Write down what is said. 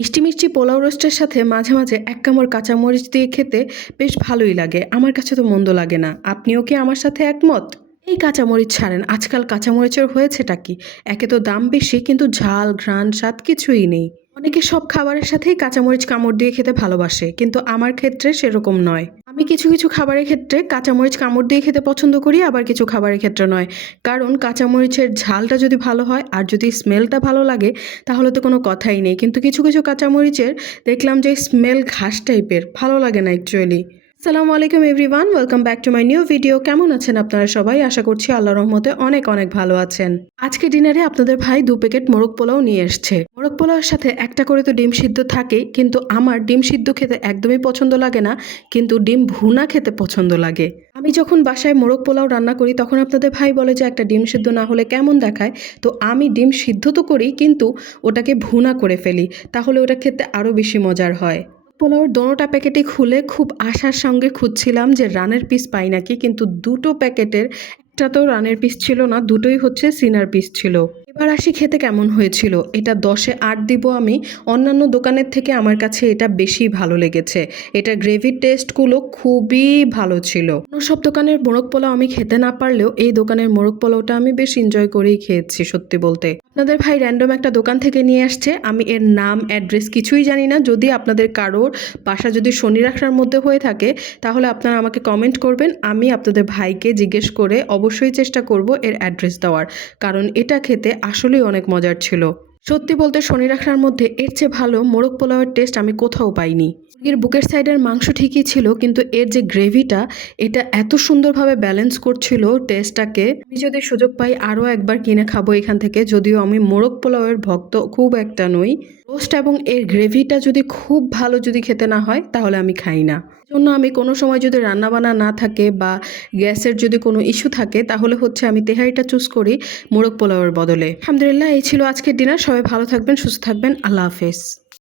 মিষ্টি মিষ্টি পোলাও রোস্টের সাথে মাঝে মাঝে এক কামড় কাঁচামরিচ দিয়ে খেতে বেশ ভালোই লাগে। আমার কাছে তো মন্দ লাগে না। আপনিও কি আমার সাথে একমত? এই কাঁচামরিচ ছাড়েন, আজকাল কাঁচামরিচের হয়েছেটা কি? একে তো দাম বেশি, কিন্তু ঝাল ঘ্রাণ স্বাদ কিছুই নেই। অনেকে সব খাবারের সাথেই কাঁচামরিচ কামড় দিয়ে খেতে ভালোবাসে, কিন্তু আমার ক্ষেত্রে সেরকম নয়। আমি কিছু কিছু খাবারের ক্ষেত্রে কাঁচামরিচ কামড় দিয়ে খেতে পছন্দ করি, আবার কিছু খাবারের ক্ষেত্রে নয়। কারণ কাঁচামরিচের ঝালটা যদি ভালো হয় আর যদি স্মেলটা ভালো লাগে, তাহলে তো কোনো কথাই নেই। কিন্তু কিছু কিছু কাঁচামরিচের দেখলাম যে স্মেল ঘাস টাইপের, ভালো লাগে না অ্যাকচুয়ালি। আসসালামু আলাইকুম everyone, welcome back to my new video. কেমন আছেন আপনারা সবাই? আশা করছি আল্লাহর রহমতে অনেক অনেক ভালো আছেন। আজকে ডিনারে আপনাদের ভাই 2 প্যাকেট মোরগ পোলাও নিয়ে এসছে। মোরগ পোলাওয়ের সাথে একটা করে তো ডিম সিদ্ধ থাকেই, কিন্তু আমার ডিম সিদ্ধ খেতে একদমই পছন্দ লাগে না, কিন্তু ডিম ভুনা খেতে পছন্দ লাগে। আমি যখন বাসায় মোরগ পোলাও রান্না করি তখন আপনাদের ভাই বলে যে একটা ডিম সিদ্ধ না হলে কেমন দেখায়। তো আমি ডিম সিদ্ধ তো করি, কিন্তু ওটাকে ভুনা করে ফেলি, তাহলে ওটা খেতে আরও বেশি মজার হয়। পোলাওয়ের দোনোটা প্যাকেটই খুলে খুব আশার সঙ্গে খুঁজছিলাম যে রানের পিস পাই নাকি, কিন্তু দুটো প্যাকেটের একটা তো রানের পিস ছিল না, দুটোই হচ্ছে সিনার পিস ছিল। এবার আসি খেতে কেমন হয়েছিল। এটা 10-এ 8 দিব আমি। অন্যান্য দোকানের থেকে আমার কাছে এটা বেশি ভালো লেগেছে। এটা গ্রেভির টেস্টগুলো খুবই ভালো ছিল। অন্য সব দোকানের মোরগ পোলাও আমি খেতে না পারলেও এই দোকানের মোরগ পোলাওটা আমি বেশ এনজয় করেই খেয়েছি সত্যি বলতে। আপনাদের ভাই র্যান্ডম একটা দোকান থেকে নিয়ে আসছে, আমি এর নাম অ্যাড্রেস কিছুই জানি না। যদি আপনাদের কারোর বাসা যদি শনি রাখার মধ্যে হয়ে থাকে, তাহলে আপনারা আমাকে কমেন্ট করবেন। আমি আপনাদের ভাইকে জিজ্ঞেস করে অবশ্যই চেষ্টা করব এর অ্যাড্রেস দেওয়ার, কারণ এটা খেতে আসলেই অনেক মজার ছিল। সত্যি বলতে শনি রাখার মধ্যে এর চেয়ে ভালো মোরগ পোলাওয়ের টেস্ট আমি কোথাও পাইনি। মুরগির বুকের সাইডের মাংস ঠিকই ছিল, কিন্তু এর যে গ্রেভিটা, এটা এত সুন্দরভাবে ব্যালেন্স করছিল টেস্টটাকে। আমি যদি সুযোগ পাই আরও একবার কিনে খাবো এখান থেকে, যদিও আমি মোরগ পোলাওয়ের ভক্ত খুব একটা নই। রোস্ট এবং এর গ্রেভিটা যদি খুব ভালো যদি খেতে না হয়, তাহলে আমি খাই না। জন্য আমি কোনো সময় যদি রান্নাবান্না না থাকে বা গ্যাসের যদি কোনো ইস্যু থাকে, তাহলে হচ্ছে আমি তেহারিটা চুজ করি মোরগ পোলাওয়ের বদলে। আলহামদুলিল্লাহ, এই ছিল আজকের ডিনার। সবাই ভালো থাকবেন, সুস্থ থাকবেন। আল্লাহ হাফেজ।